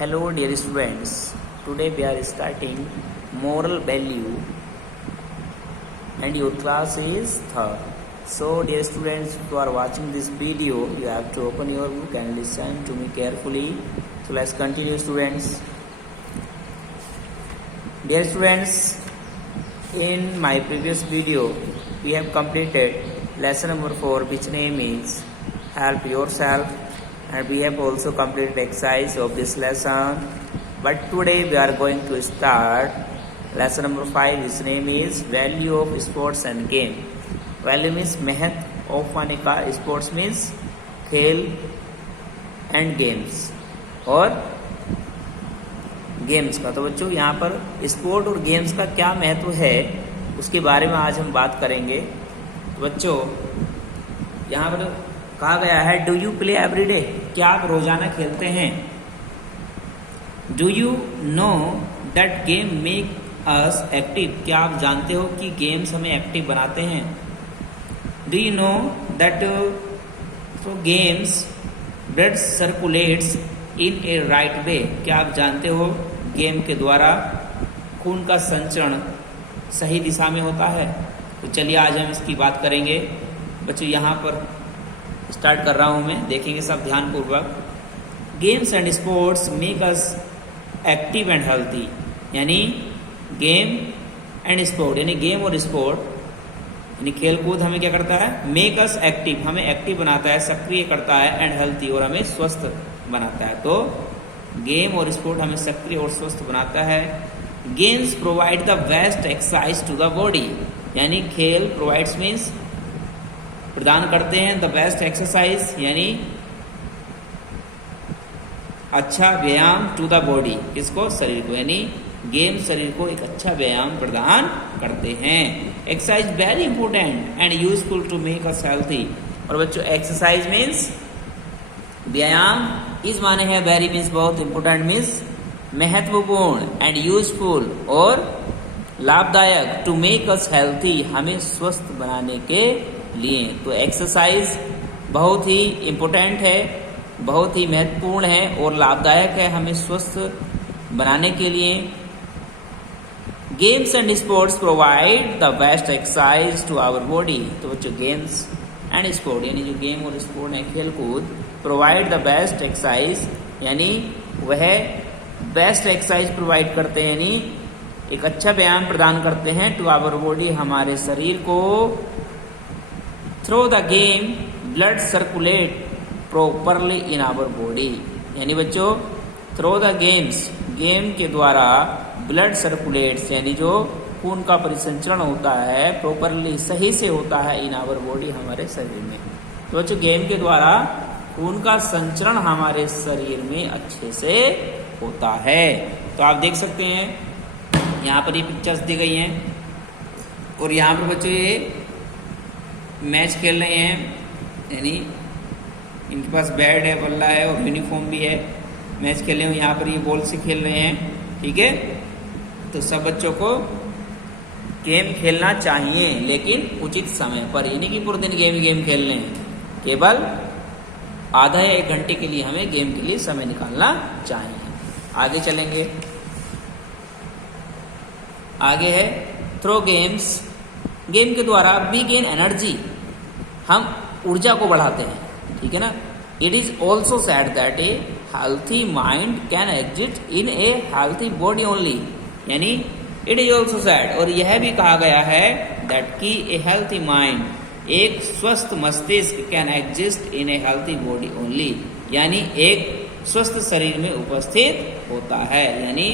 Hello dear students, today we are starting moral value and your class is third. So dear students, if you are watching this video, you have to open your book and listen to me carefully. So let's continue students. Dear students, in my previous video, we have completed lesson number 4 which name is Help Yourself. And we have also completed exercise of this lesson, but today we are going to start lesson number 5 which name is value of sports and game. Value means महत्व of आने का, sports means खेल and games और games का। तो बच्चों यहाँ पर स्पोर्ट और गेम्स का क्या महत्व है उसके बारे में आज हम बात करेंगे। तो बच्चों यहाँ पर कहा गया है do you play every day, क्या आप रोजाना खेलते हैं। Do you know that game make us active, क्या आप जानते हो कि गेम्स हमें एक्टिव बनाते हैं। Do you know that through games blood circulates in A right way, क्या आप जानते हो गेम के द्वारा खून का संचरण सही दिशा में होता है। तो चलिए आज हम इसकी बात करेंगे। बच्चों यहाँ पर स्टार्ट कर रहा हूँ मैं, देखेंगे सब ध्यानपूर्वक। Games and sports make us active and healthy, यानी गेम एंड स्पोर्ट यानी गेम और स्पोर्ट यानी खेल कूद हमें क्या करता है, मेक अस एक्टिव, हमें एक्टिव बनाता है, सक्रिय करता है, एंड हेल्थी और हमें स्वस्थ बनाता है। तो गेम और स्पोर्ट हमें सक्रिय और स्वस्थ बनाता है। Games provide the best exercise to the body, यानी खेल प्रोवाइड्स मीन्स प्रदान करते हैं द बेस्ट एक्सरसाइज यानी अच्छा व्यायाम टू द बॉडी, किसको, शरीर को, यानी गेम शरीर को एक अच्छा व्यायाम प्रदान करते हैं। Exercise very important and useful to make us healthy. और बच्चों एक्सरसाइज मीन्स व्यायाम, इस माने है वेरी मीन्स बहुत, इंपॉर्टेंट मीन्स महत्वपूर्ण, एंड यूजफुल और लाभदायक, टू मेक अस हेल्थी हमें स्वस्थ बनाने के लिए। तो एक्सरसाइज बहुत ही इम्पोर्टेंट है, बहुत ही महत्वपूर्ण है और लाभदायक है हमें स्वस्थ बनाने के लिए। Games and sports provide the best exercise to our body. तो बच्चों गेम्स एंड स्पोर्ट यानी जो गेम और स्पोर्ट है खेल कूद, प्रोवाइड द बेस्ट एक्सरसाइज यानी वह बेस्ट एक्सरसाइज प्रोवाइड करते हैं, यानी एक अच्छा व्यायाम प्रदान करते हैं टू आवर बॉडी हमारे शरीर को। Through the game blood circulate properly in our body, यानी बच्चों थ्रू द गेम्स, गेम के द्वारा ब्लड सर्कुलेट्स यानी जो खून का परिसंचरण होता है प्रॉपरली सही से होता है इन आवर बॉडी हमारे शरीर में। तो बच्चों गेम के द्वारा खून का संचरण हमारे शरीर में अच्छे से होता है। तो आप देख सकते हैं यहाँ पर ये पिक्चर्स दी गई हैं और यहाँ पर बच्चों ये मैच खेल रहे हैं, यानी इनके पास बैट है, बल्ला है और यूनिफॉर्म भी है, मैच खेल रहे हैं। यहाँ पर ये बॉल से खेल रहे हैं, ठीक है। तो सब बच्चों को गेम खेलना चाहिए लेकिन उचित समय पर, यानी कि पूरे दिन गेम खेल रहे हैं, केवल आधा या 1 घंटे के लिए हमें गेम के लिए समय निकालना चाहिए। आगे चलेंगे, आगे है थ्रो गेम्स, गेम के द्वारा वी गेन एनर्जी, हम ऊर्जा को बढ़ाते हैं, ठीक है ना। It is also said that A healthy mind can exist in A healthy body only, यानी इट इज ऑल्सो सेड और यह भी कहा गया है दैट कि ए हेल्थी माइंड, एक स्वस्थ मस्तिष्क, can exist in A healthy body only, यानी एक स्वस्थ शरीर में उपस्थित होता है। यानी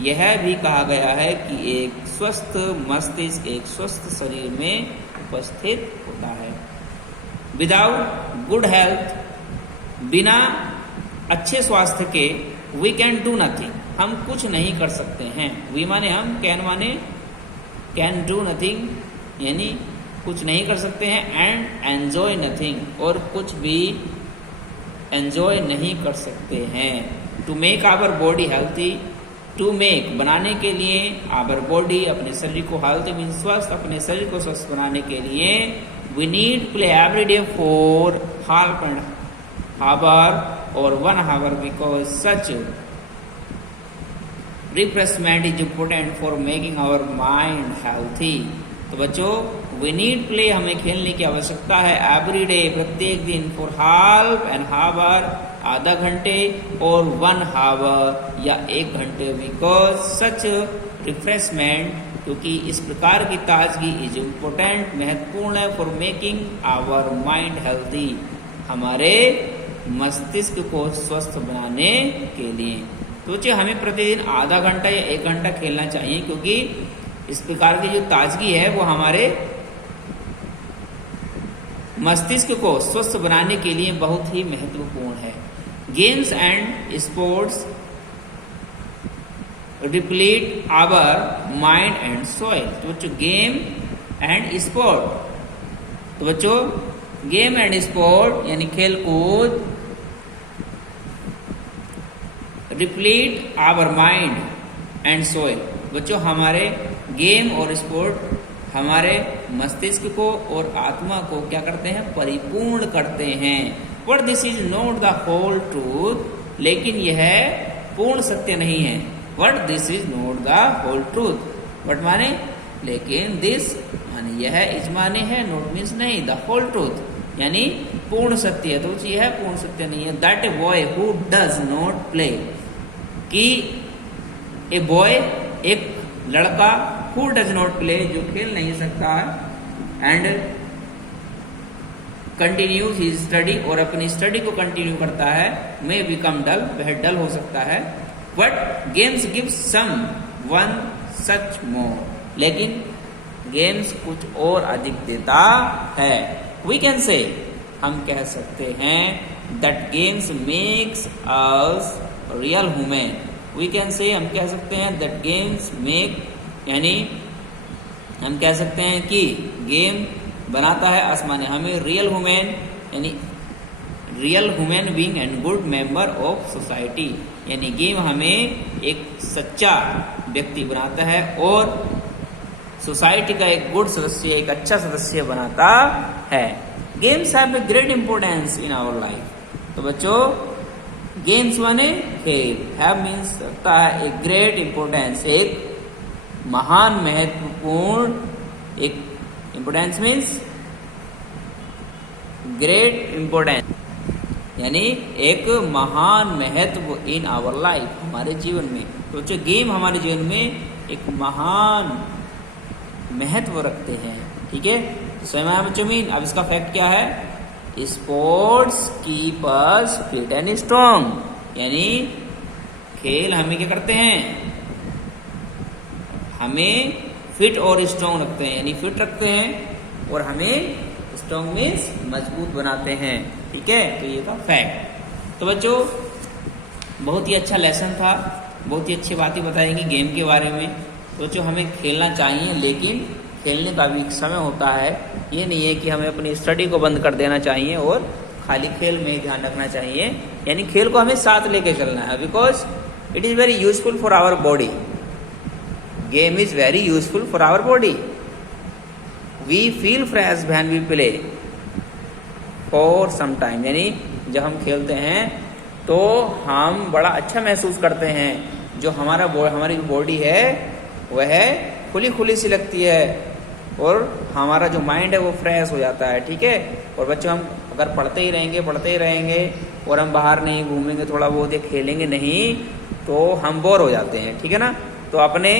यह भी कहा गया है कि एक स्वस्थ मस्तिष्क एक स्वस्थ शरीर में उपस्थित होता है। विदाउट गुड हेल्थ, बिना अच्छे स्वास्थ्य के, वी कैन डू नथिंग, हम कुछ नहीं कर सकते हैं। वी माने हम, कैन माने कैन डू नथिंग यानी कुछ नहीं कर सकते हैं, एंड एंजॉय नथिंग और कुछ भी एंजॉय नहीं कर सकते हैं। To make our body healthy, to make बनाने के लिए, आवर बॉडी अपने शरीर को, हेल्थी मीन स्वस्थ, अपने शरीर को स्वस्थ बनाने के लिए we need play every day for half and hour और 1 hour, because such refreshment is important for making our mind healthy. तो बच्चों वी नीड प्ले, हमें खेलने की आवश्यकता है एवरी डे, प्रत्येक दिन, फॉर हाफ एन हावर, आधा घंटे, और 1 हावर या 1 घंटे, बिकॉज सच रिफ्रेशमेंट, क्योंकि इस प्रकार की ताजगी इज इम्पोर्टेंट, महत्वपूर्ण है, for making our mind healthy, हमारे मस्तिष्क को स्वस्थ बनाने के लिए। तो बच्चों हमें प्रतिदिन आधा घंटा या 1 घंटा खेलना चाहिए, क्योंकि इस प्रकार की जो ताजगी है वो हमारे मस्तिष्क को स्वस्थ बनाने के लिए बहुत ही महत्वपूर्ण है। Games and sports replete our mind and soul. तो बच्चों गेम एंड स्पोर्ट, तो बच्चों गेम एंड स्पोर्ट यानी खेल कूद, replete our mind and soul, बच्चों हमारे गेम और स्पोर्ट हमारे मस्तिष्क को और आत्मा को क्या करते हैं, परिपूर्ण करते हैं। But this is not the whole truth, लेकिन यह पूर्ण सत्य नहीं है। But this is not the whole truth, but माने लेकिन, दिस माने यह, इज माने है, नॉट मीन्स नहीं, द होल ट्रूथ यानी पूर्ण सत्य है। तो यह पूर्ण सत्य नहीं है। That a boy who does not play, कि ए बॉय एक लड़का, हु डज नॉट प्ले जो खेल नहीं सकता है, एंड कंटिन्यूज हिज स्टडी और अपनी स्टडी को कंटिन्यू करता है, मे बिकम डल, वह डल हो सकता है। But games give some one such more, लेकिन गेम्स कुछ और अधिक देता है। वी कैन से, हम कह सकते हैं, that games makes us real human. We can say, हम कह सकते हैं, दैट गेम्स मेक, यानी हम कह सकते हैं कि गेम बनाता है आसमानी हमें रियल ह्यूमन, यानी real human being and good member of society, यानी गेम हमें एक सच्चा व्यक्ति बनाता है और सोसाइटी का एक गुड सदस्य, एक अच्छा सदस्य बनाता है। Games have a great importance in our life. तो बच्चों गेम्स माने खेल, हैव मीन्स रखता है एक ग्रेट इंपोर्टेंस, एक महान महत्वपूर्ण, एक इंपोर्टेंस मीन्स ग्रेट इंपोर्टेंस, यानी एक महान महत्व इन आवर लाइफ, हमारे जीवन में। तो जो गेम हमारे जीवन में एक महान महत्व रखते हैं, ठीक है। तो समय बच्चों मीन, अब इसका फैक्ट क्या है, sports keep us fit and strong, यानी खेल हमें क्या करते हैं, हमें फिट और स्ट्रॉन्ग रखते हैं, यानी फिट रखते हैं और हमें स्ट्रॉन्ग मीन्स मजबूत बनाते हैं, ठीक है। तो ये था फैक्ट। तो बच्चों बहुत ही अच्छा लेसन था, बहुत ही अच्छी बातें बताएंगी गेम के बारे में। तो बच्चों हमें खेलना चाहिए, लेकिन खेलने का भी एक समय होता है, ये नहीं है कि हमें अपनी स्टडी को बंद कर देना चाहिए और खाली खेल में ही ध्यान रखना चाहिए, यानी खेल को हमें साथ लेके चलना है, because it is very useful for our body. Game is very useful for our body. We feel fresh when we play for some time, यानी जब हम खेलते हैं तो हम बड़ा अच्छा महसूस करते हैं। जो हमारी बॉडी है वह खुली खुली सी लगती है और हमारा जो माइंड है वो फ्रेश हो जाता है, ठीक है। और बच्चों हम अगर पढ़ते ही रहेंगे और हम बाहर नहीं घूमेंगे, थोड़ा बहुत या खेलेंगे नहीं, तो हम बोर हो जाते हैं, ठीक है ना। तो अपने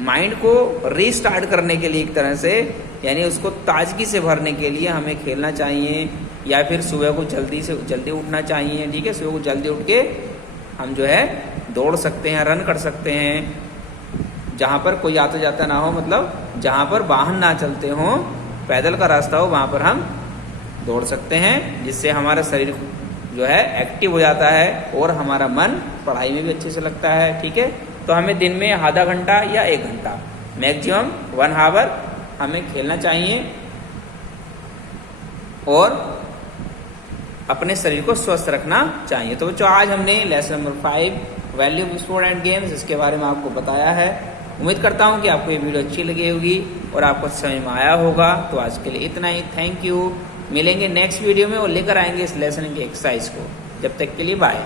माइंड को रीस्टार्ट करने के लिए एक तरह से, यानी उसको ताजगी से भरने के लिए हमें खेलना चाहिए, या फिर सुबह को जल्दी उठना चाहिए, ठीक है। सुबह को जल्दी उठ के हम जो है दौड़ सकते हैं, रन कर सकते हैं, जहाँ पर कोई आता जाता ना हो, मतलब जहाँ पर वाहन ना चलते हों, पैदल का रास्ता हो, वहाँ पर हम दौड़ सकते हैं, जिससे हमारा शरीर जो है एक्टिव हो जाता है और हमारा मन पढ़ाई में भी अच्छे से लगता है, ठीक है। तो हमें दिन में आधा घंटा या 1 घंटा, मैक्सिमम 1 आवर हमें खेलना चाहिए और अपने शरीर को स्वस्थ रखना चाहिए। तो बच्चों आज हमने lesson number 5 value of sport and games, इसके बारे में आपको बताया है। उम्मीद करता हूँ कि आपको ये वीडियो अच्छी लगी होगी और आपको समझ में आया होगा। तो आज के लिए इतना ही, थैंक यू। मिलेंगे नेक्स्ट वीडियो में और लेकर आएंगे इस लेसन की एक्सरसाइज को। जब तक के लिए बाय।